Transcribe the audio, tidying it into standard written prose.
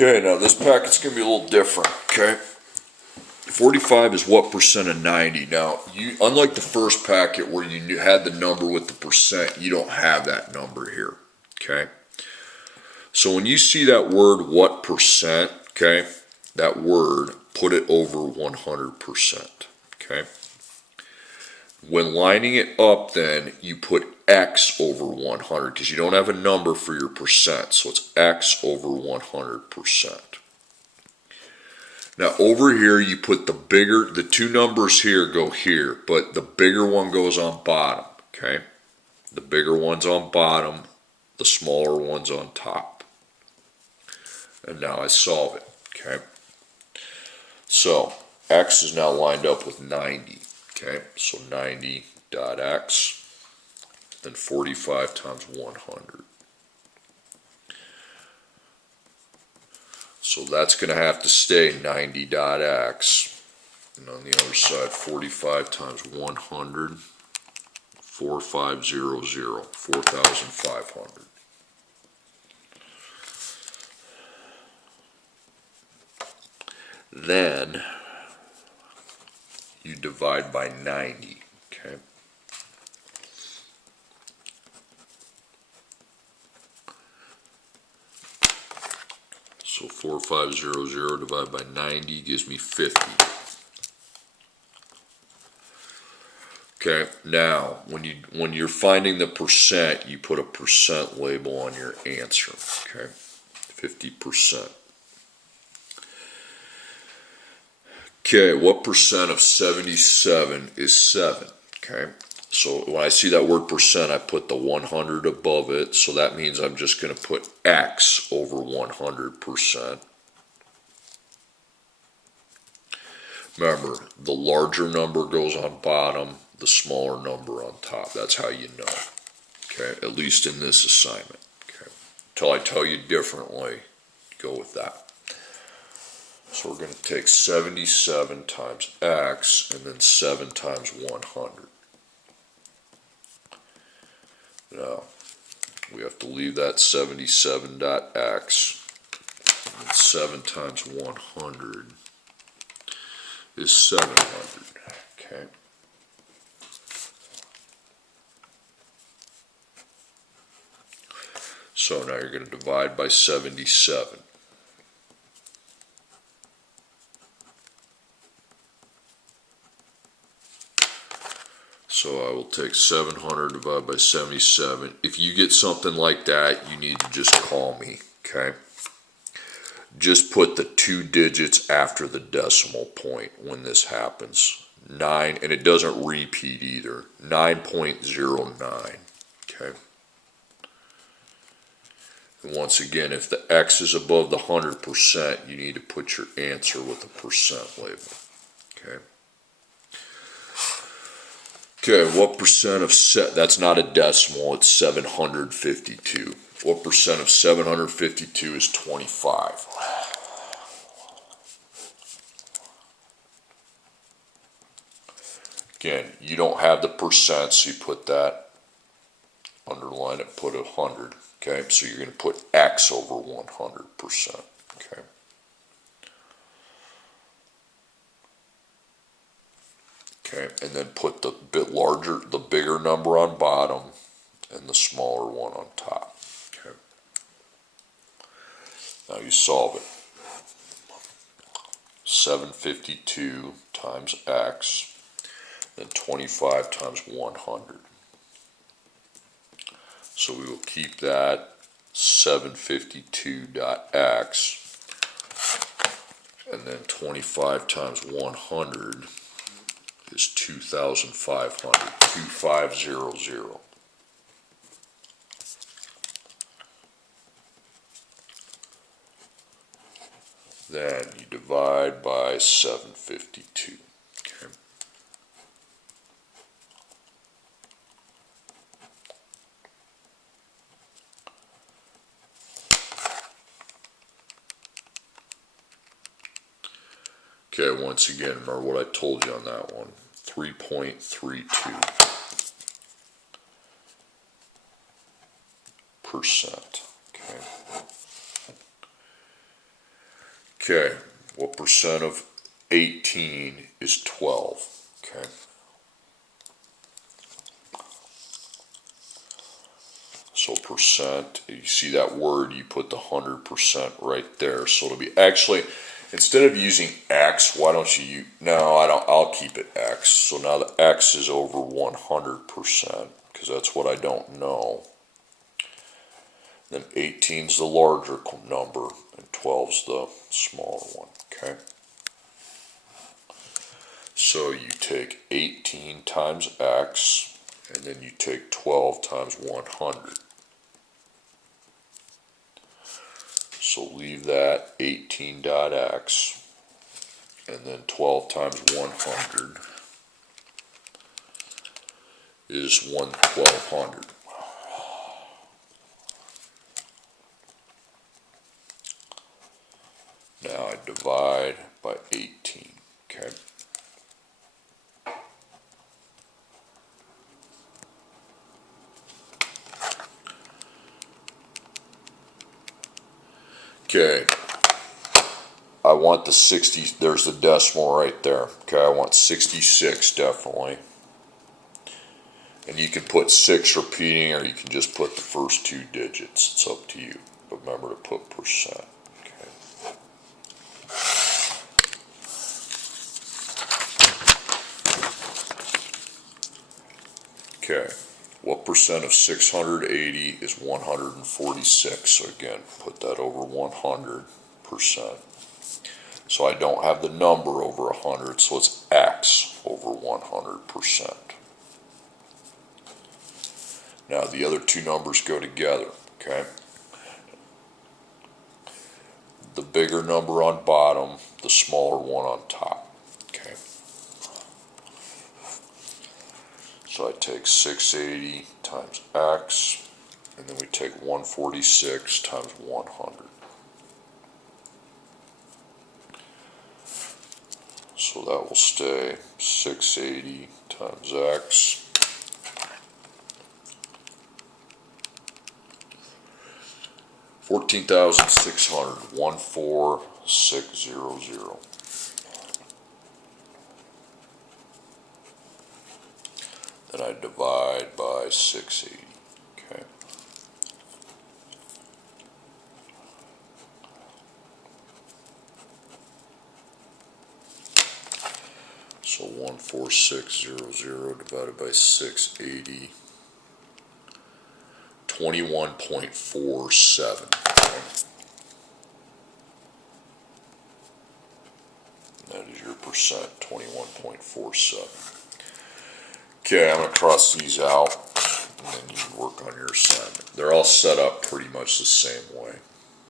Okay, now this packet's going to be a little different, okay? 45 is what percent of 90. Now, unlike the first packet where you had the number with the percent, you don't have that number here, okay? So when you see that word what percent, okay, that word, put it over 100%, okay? When lining it up, then you put X over 100 because you don't have a number for your percent, so it's X over 100%. Now over here you put the two numbers here go here, but the bigger one goes on bottom, okay? The bigger one's on bottom, the smaller one's on top. And now I solve it, okay? So X is now lined up with 90, okay? So 90 dot X, then 45 times 100. So that's going to have to stay 90 dot X. And on the other side, 45 times 100, 4500, 4,500. Then you divide by 90, okay? So 4500 divided by 90 gives me 50. Okay, now when you're finding the percent, you put a percent label on your answer. Okay, 50%. Okay, what percent of 77 is 7? Okay, so when I see that word percent, I put the 100 above it, so that means I'm just going to put X over 100%. Remember, the larger number goes on bottom, the smaller number on top. That's how you know, okay, at least in this assignment. Okay, until I tell you differently, go with that. So we're going to take 77 times X and then 7 times 100. Now, we have to leave that 77 dot X, and 7 times 100 is 700, okay? So now you're going to divide by 77. So I will take 700 divided by 77. If you get something like that, you need to just call me, okay? Just put the 2 digits after the decimal point when this happens. 9, and it doesn't repeat either. 9.09, okay? And once again, if the X is above the 100%, you need to put your answer with a percent label, okay? Okay, what percent of that's not a decimal, it's 752. What percent of 752 is 25? Again, you don't have the percent, so you put that, underline it, put 100. Okay, so you're going to put X over 100%. Okay. Okay, and then put the bigger number on bottom and the smaller one on top. Okay. Now you solve it. 752 times X, then 25 times 100. So we will keep that 752.x, and then 25 times 100 is 2,500, 2500. Then you divide by 752. Okay. Okay, once again, remember what I told you on that one. 3.32%. Okay. Okay, what percent of 18 is 12? Okay. So percent, you see that word, you put the 100% right there. So it'll be actually, instead of using X, why don't you, no, I don't, I'll keep it X. So now the X is over 100%, because that's what I don't know. Then 18 is the larger number, and 12 is the smaller one, okay? So you take 18 times X, and then you take 12 times 100. So leave that 18.x, and then 12 times 100 is 1200. Now I divide by 18, okay? Okay, I want the 60, there's the decimal right there. Okay, I want 66 definitely. And you can put 6 repeating, or you can just put the first 2 digits. It's up to you. But remember to put percent. Okay, what percent of 680 is 146? So again, put that over 100%. So I don't have the number over 100, so it's X over 100%. Now the other 2 numbers go together, okay? The bigger number on bottom, the smaller one on top, okay? So I take 680 times X, and then we take 146 times 100. So that will stay 680 times X. $14,600, 14600. Then I divide by 680. Okay. So 14600 divided by 680. 21.47. Okay. That is your percent, 21.47. Okay, I'm going to cross these out, and then you can work on your assignment. They're all set up pretty much the same way.